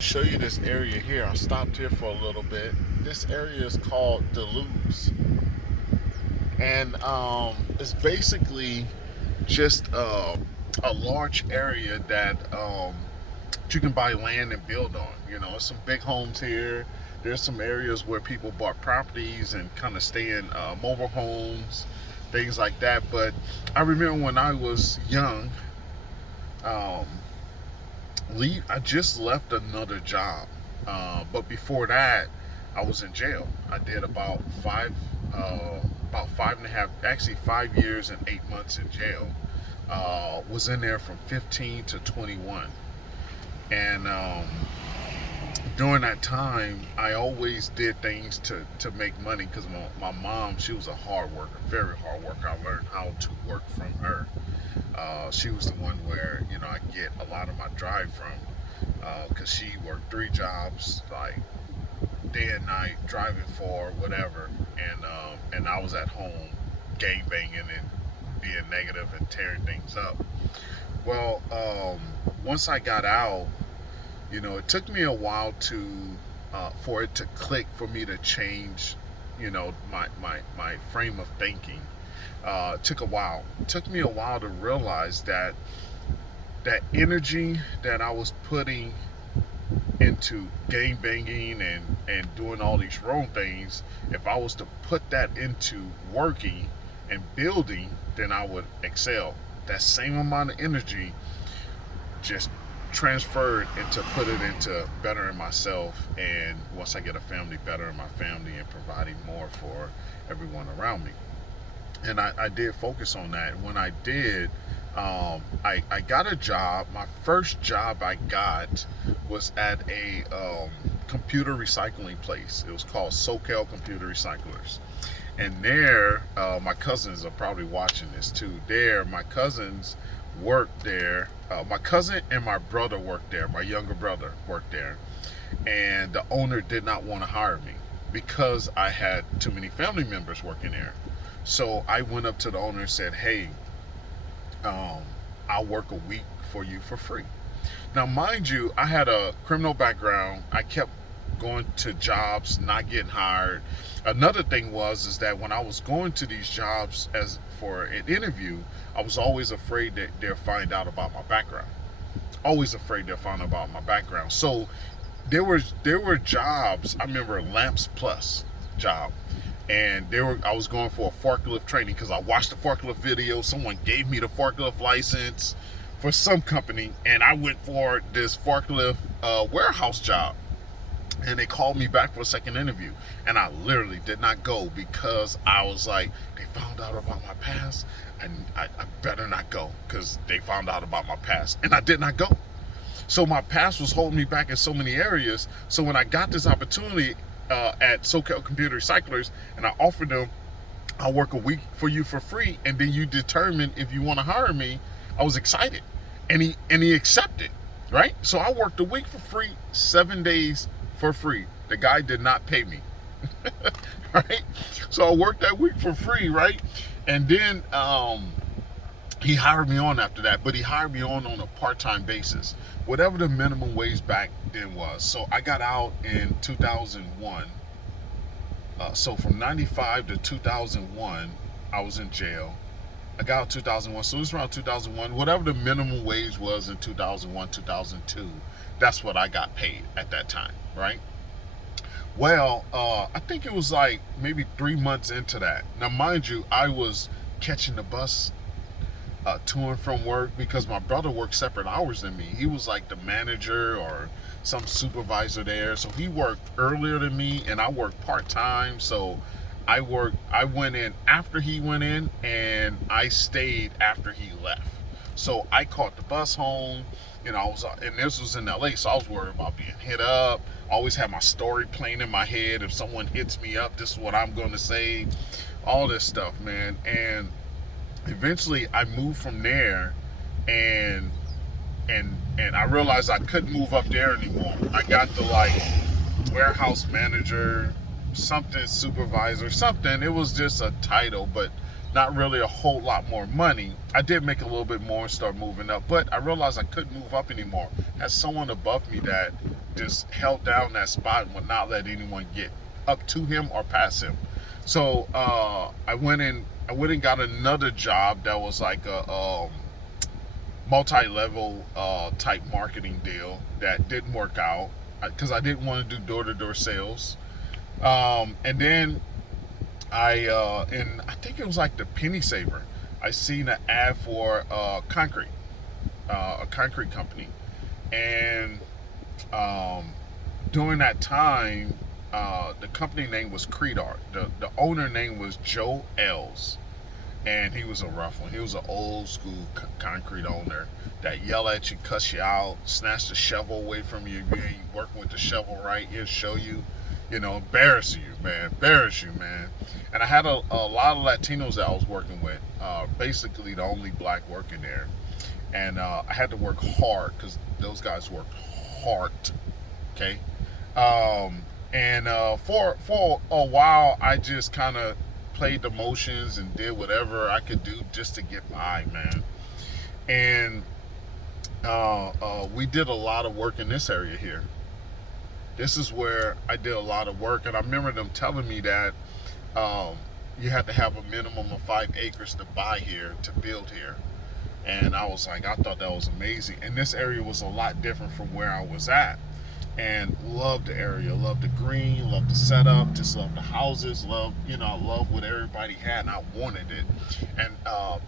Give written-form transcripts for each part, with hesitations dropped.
Show you this area here. I stopped here for a little bit. This area is called Duluth, and it's basically just a large area that you can buy land and build on. You know, some big homes here. There's some areas where people bought properties and kind of stay in mobile homes, things like that. But I remember when I was young, um, I just left another job, but before that, I was in jail. I did about 5.5, actually 5 years and 8 months in jail. Was in there from 15 to 21, and during that time, I always did things to make money because my mom, she was a hard worker, very hard worker. I learned how to work from her. She was the one where I get a lot of my drive from because she worked three jobs, like day and night, driving for whatever, and I was at home, gang banging and being negative and tearing things up. Well, once I got out, it took me a while to for it to click for me to change, my frame of thinking. It took a while. It took me a while to realize that that energy that I was putting into game banging and doing all these wrong things, if I was to put that into working and building, then I would excel. That same amount of energy just transferred into put it into bettering myself, and once I get a family, bettering my family and providing more for everyone around me. And I did focus on that. And when I did, I got a job. My first job I got was at a computer recycling place. It was called SoCal Computer Recyclers. And there, my cousins are probably watching this too. There, my cousins worked there. My cousin and my brother worked there. My younger brother worked there. And the owner did not want to hire me because I had too many family members working there. So I went up to the owner and said, "Hey, um, I'll work a week for you for free." Now, mind you, I had a criminal background. I kept going to jobs, not getting hired. Another thing was is that when I was going to these jobs as for an interview, I was always afraid that they'll find out about my background. Always afraid they'll find out about my background. So there were jobs. I remember Lamps Plus job, and I was going for a forklift training because I watched the forklift video. Someone gave me the forklift license for some company, and I went for this forklift warehouse job. And they called me back for a second interview, and I literally did not go because I was like, they found out about my past, and I better not go because they found out about my past, and I did not go. So my past was holding me back in so many areas. So when I got this opportunity at SoCal Computer Recyclers, and I offered them, "I'll work a week for you for free, and then you determine if you want to hire me," I was excited, and he accepted. Right? So I worked a week for free, 7 days for free. The guy did not pay me. Right? So I worked that week for free, right? And then he hired me on after that, but he hired me on a part-time basis, whatever the minimum wage back then was. So I got out in 2001. So from 95 to 2001, I was in jail. I got out 2001, so it was around 2001. Whatever the minimum wage was in 2001, 2002, that's what I got paid at that time, right? Well, I think it was like maybe 3 months into that. Now, mind you, I was catching the bus to and from work because my brother worked separate hours than me. He was like the manager or some supervisor there, so he worked earlier than me, and I worked part time. So I went in after he went in, and I stayed after he left. So I caught the bus home. And this was in LA, so I was worried about being hit up. I always had my story playing in my head. If someone hits me up, this is what I'm going to say. All this stuff, man. And eventually I moved from there, and and I realized I couldn't move up there anymore. I got the like warehouse manager, something supervisor, something. It was just a title, but not really a whole lot more money. I did make a little bit more and start moving up, but I realized I couldn't move up anymore. Had someone above me that just held down that spot and would not let anyone get up to him or past him. So I went and got another job that was like a multi-level type marketing deal that didn't work out because I didn't want to do door-to-door sales. And then I think it was like the Penny Saver. I seen an ad for a concrete company, and um, during that time, the company name was Creedart. The owner name was Joe Els, and he was a rough one. He was an old school concrete owner that yell at you, cuss you out, snatch the shovel away from you. If you ain't working with the shovel right, he'll show you, embarrass you, man, embarrass you, man. And I had a lot of Latinos that I was working with, basically the only black working there, and I had to work hard because those guys worked hard. Okay, and for a while, I just kind of played the motions and did whatever I could do just to get by, man. And we did a lot of work in this area here. This is where I did a lot of work, and I remember them telling me that um, you had to have a minimum of 5 acres to buy here to build here. And I was like, I thought that was amazing. And this area was a lot different from where I was at. And loved the area, loved the green, loved the setup, just loved the houses, I loved what everybody had, and I wanted it. And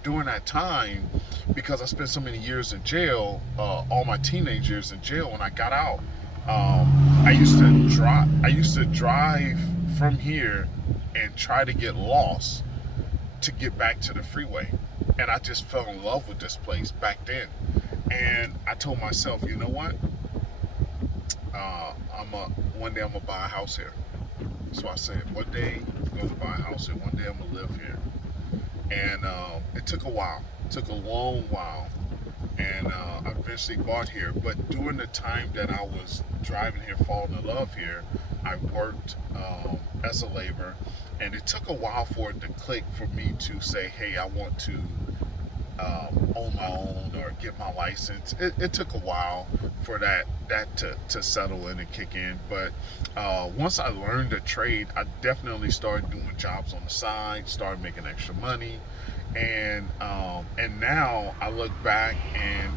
during that time, because I spent so many years in jail, all my teenage years in jail, when I got out, I used to drive. I used to drive from here and try to get lost to get back to the freeway. And I just fell in love with this place back then. And I told myself, you know what? One day I'm gonna buy a house here. So I said, one day I'm gonna buy a house here. One day I'm gonna live here. And it took a while. It took a long while. And I eventually bought here. But during the time that I was driving here, falling in love here, I worked as a laborer. And it took a while for it to click for me to say, hey, I want to own my own or get my license. It took a while for that to settle in and kick in. But once I learned the trade, I definitely started doing jobs on the side, started making extra money, and now I look back and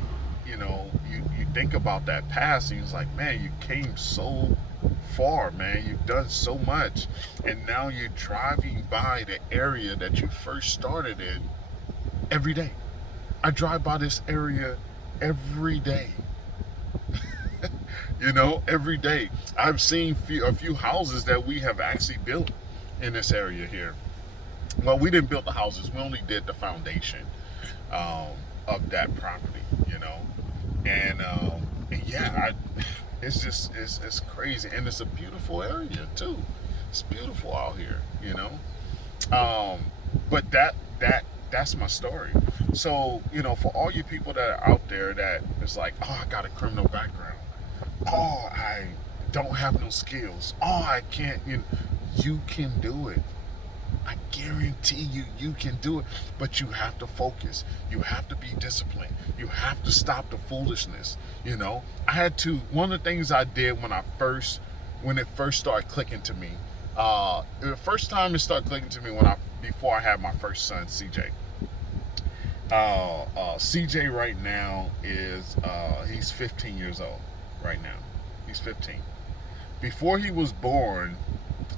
you think about that past and it's like, man, you came so far, man. You've done so much, and now you're driving by the area that you first started in every day. I drive by this area every day. Every day. I've seen a few houses that we have actually built in this area here. Well, we didn't build the houses. We only did the foundation of that property. And yeah, it's crazy, and it's a beautiful area too. It's beautiful out here. But that's my story. So, for all you people that are out there that is like, oh, I got a criminal background. Oh, I don't have no skills. Oh, I can't. You can do it. I guarantee you can do it. But you have to focus. You have to be disciplined. You have to stop the foolishness. I had to. One of the things I did when it first started clicking to me. The first time it started clicking to me before I had my first son, CJ. CJ right now is he's 15 years old right now. He's 15. Before he was born,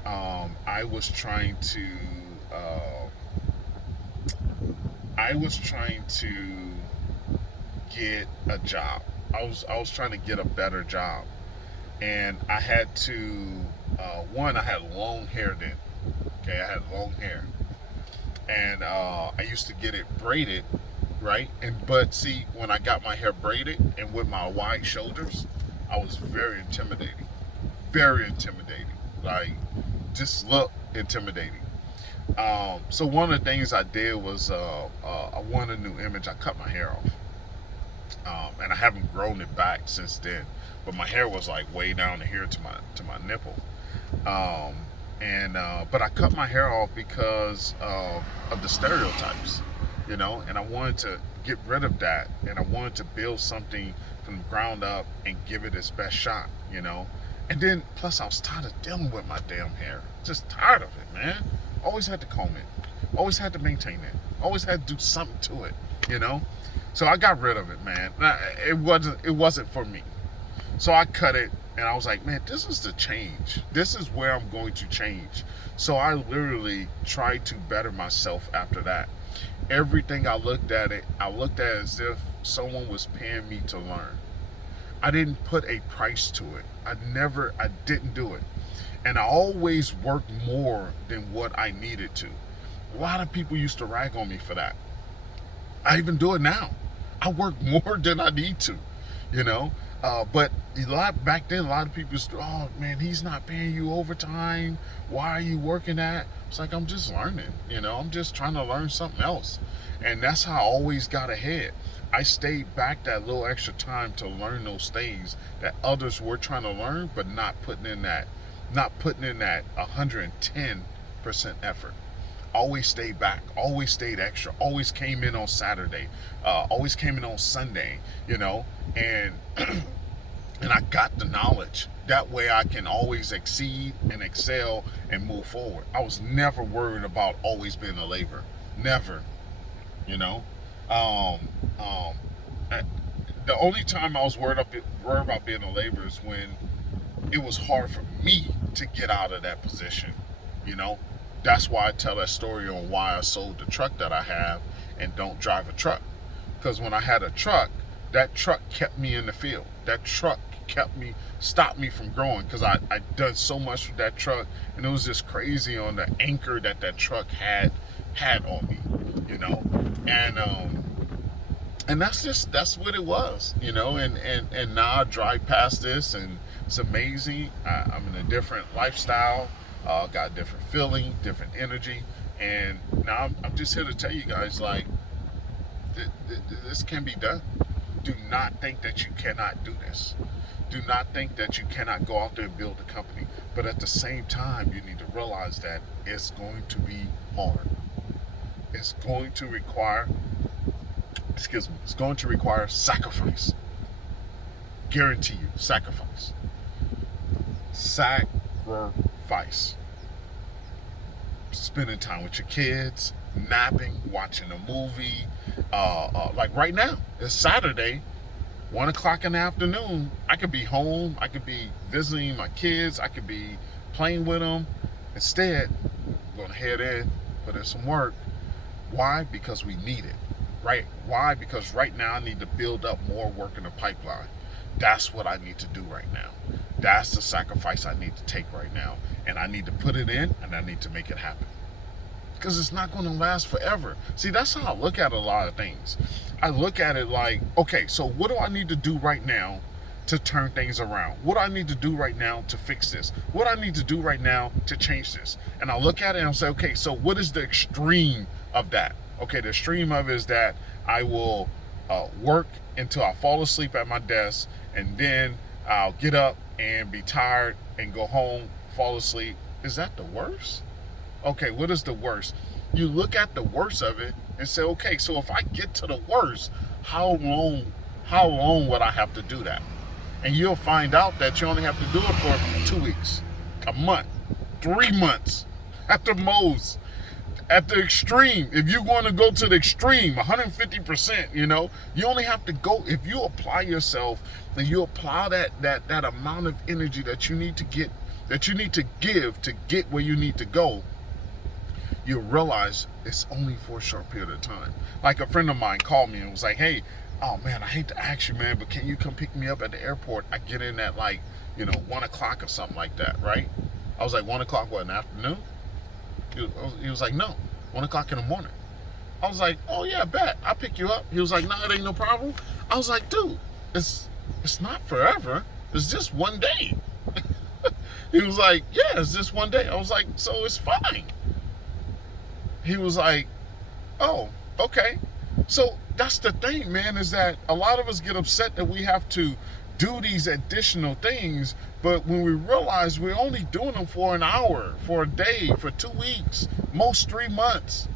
I was trying to get a job. I was trying to get a better job, and I had to I had long hair then. Okay, I had long hair, and I used to get it braided, right? But see, when I got my hair braided and with my wide shoulders, I was very intimidating. Very intimidating. Like, just look intimidating. So one of the things I did was I wanted a new image. I cut my hair off, and I haven't grown it back since then. But my hair was like way down here to my nipple. And but I cut my hair off because of the stereotypes, you know, and I wanted to get rid of that, and I wanted to build something from the ground up and give it its best shot, you know. And then plus I was tired of dealing with my damn hair, just tired of it, man. Always had to comb it, always had to maintain it, always had to do something to it, you know. So I got rid of it, man. It wasn't for me. So I cut it, and I was like, man, this is the change. This is where I'm going to change. So I literally tried to better myself after that. Everything I looked at it as if someone was paying me to learn. I didn't put a price to it. I didn't do it. And I always worked more than what I needed to. A lot of people used to rag on me for that. I even do it now. I work more than I need to, you know. But back then, a lot of people used to, oh man, he's not paying you overtime. Why are you working that? It's like, I'm just learning, you know. I'm just trying to learn something else, and that's how I always got ahead. I stayed back that little extra time to learn those things that others were trying to learn, but not putting in that 110% effort. Always stayed back, always stayed extra, always came in on Saturday, always came in on Sunday, you know, and and I got the knowledge. That way I can always exceed and excel and move forward. I was never worried about always being a laborer. Never, you know. Um, um, the only time I was worried about being a laborer is when it was hard for me to get out of that position, you know. That's why I tell that story on why I sold the truck that I have and don't drive a truck. Because when I had a truck, that truck kept me in the field. That truck stopped me from growing, because I did so much with that truck, and it was just crazy on the anchor that truck had on me, you know. And that's what it was, you know. And now I drive past this, and it's amazing. I'm in a different lifestyle, got a different feeling, different energy, and now I'm just here to tell you guys, like, this can be done. Do not think that you cannot do this. Do not think that you cannot go out there and build a company. But at the same time, you need to realize that it's going to be hard. It's going to require, it's going to require sacrifice. Guarantee you, sacrifice. Sacrifice. Spending time with your kids, napping, watching a movie. Like right now, it's Saturday, 1 o'clock in the afternoon. I could be home, I could be visiting my kids, I could be playing with them. Instead, I'm going to head in, put in some work. Why? Because we need it, right? Why? Because right now I need to build up more work in the pipeline. That's what I need to do right now. That's the sacrifice I need to take right now. And I need to put it in, and I need to make it happen. Because it's not going to last forever. See, that's how I look at a lot of things. I look at it like, okay, so what do I need to do right now to turn things around? What do I need to do right now to fix this? What do I need to do right now to change this? And I look at it and I say, okay, so what is the extreme of that? Okay, the extreme of it is that I will work until I fall asleep at my desk, and then I'll get up and be tired and go home, fall asleep. Is that the worst? Okay, what is the worst? You look at the worst of it and say, okay, so if I get to the worst, how long would I have to do that? And you'll find out that you only have to do it for 2 weeks, a month, 3 months at the most. At the extreme, if you're going to go to the extreme, 150%, you know, you only have to go, if you apply yourself and you apply that amount of energy that you need to get, that you need to give to get where you need to go, you realize it's only for a short period of time. Like a friend of mine called me and was like, hey, oh man, I hate to ask you, man, but can you come pick me up at the airport? I get in at 1 o'clock or something like that, right? I was like, 1 o'clock, what, in the afternoon? He was like, no, 1 o'clock in the morning. I was like, oh yeah, bet, I'll pick you up. He was like, no, it ain't no problem. I was like, dude, it's not forever. It's just one day. He was like, yeah, it's just one day. I was like, so it's fine. He was like, oh, okay. So that's the thing, man, is that a lot of us get upset that we have to do these additional things, But when we realize we're only doing them for an hour, for a day, for 2 weeks, most 3 months,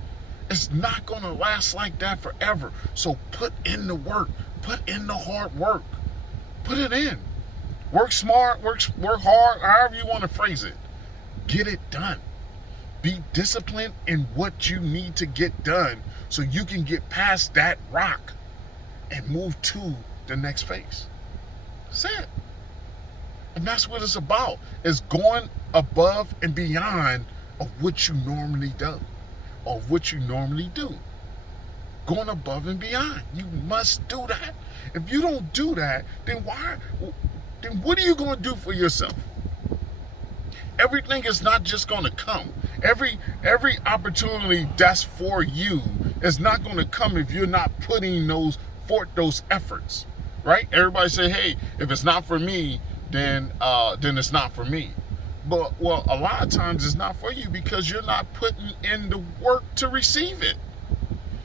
it's not going to last like that forever. So put in the work. Put in the hard work. Put it in. Work smart, work hard, however you want to phrase it. Get it done. Be disciplined in what you need to get done so you can get past that rock and move to the next phase. That's it. And that's what it's about. It's going above and beyond of what you normally do. Of what you normally do. Going above and beyond. You must do that. If you don't do that, then what are you going to do for yourself? Everything is not just going to come. Every opportunity that's for you is not going to come if you're not putting forth those efforts, right? Everybody say, hey, if it's not for me, then it's not for me. But a lot of times it's not for you because you're not putting in the work to receive it.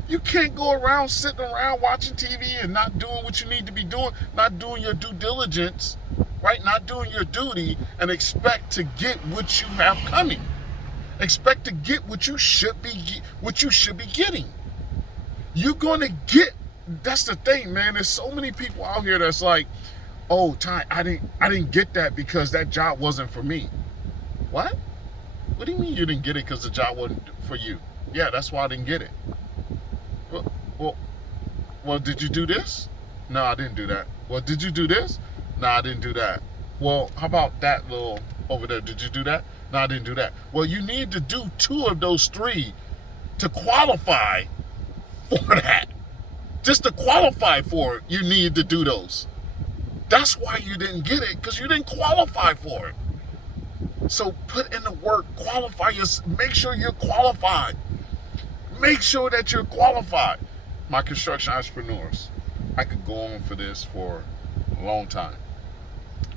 You can't go around sitting around watching TV and not doing what you need to be doing, not doing your due diligence, right? Not doing your duty and expect to get what you have coming. Expect to get what you should be getting. You're going to get. That's the thing, man. There's so many people out here that's like, oh, Ty, I didn't get that because that job wasn't for me. What? What do you mean you didn't get it because the job wasn't for you? Yeah, that's why I didn't get it. Well, did you do this? No, I didn't do that. Well, did you do this? No, I didn't do that. Well, how about that little over there? Did you do that? No, I didn't do that. Well, you need to do 2 of those 3 to qualify for that. Just to qualify for it, you need to do those. That's why you didn't get it, because you didn't qualify for it. So put in the work, qualify yourself, make sure you're qualified. Make sure that you're qualified. My construction entrepreneurs, I could go on for this for a long time.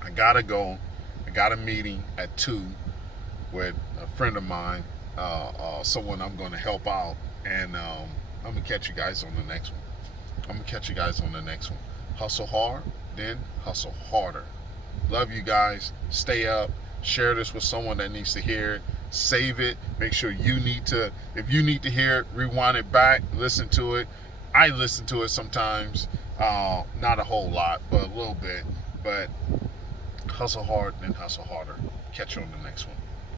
I gotta go. I got a meeting at 2 with a friend of mine, someone I'm going to help out, and I'm going to catch you guys on the next one. Hustle hard, then hustle harder. Love you guys. Stay up. Share this with someone that needs to hear it. Save it. Make sure if you need to hear it, rewind it back, listen to it. I listen to it sometimes, not a whole lot, but a little bit. But hustle hard, then hustle harder. Catch you on the next one.